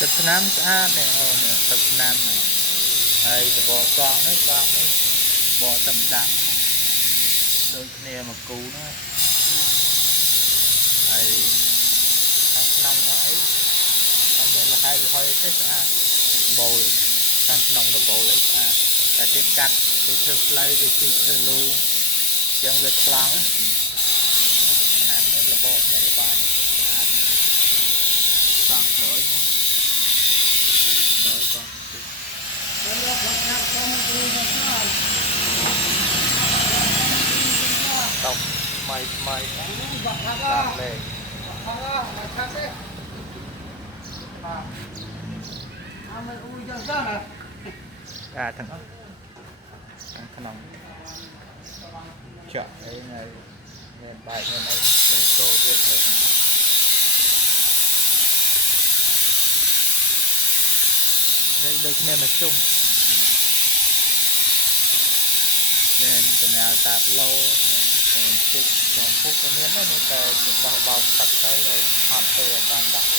ទឹកថ្នាំស្អាតនេះអូនទឹកថ្នាំហើយតបកង់នេះបកទឹកដាក់ដូចគ្នាមកគូហ្នឹងហើយខាងក្នុងថាអីអត់មានលហើយហុយទេស្អាតបូលខាងក្នុងដបូលអីស្អាតតែគេកាត់គេធ្វើផ្លូវគេជីកធ្វើលូចឹងវាខ្លាំងថ្នាំមានរបបមានល្បាយនេះស្អាតតាមក្រោយនេះក្រោយក៏តបថ្មីតាមលេខអាទាំងក្នុងចាក់អីថ្ងៃមានបែកមានអីលេខកូដទៀតហើយដូចគ្នាមកជុំមានតំណាលតាឡូមានពុកចំពុកក៏មានដែរតែបោះបោកទឹកទៅឲ្យហត់ទៅបានដាក់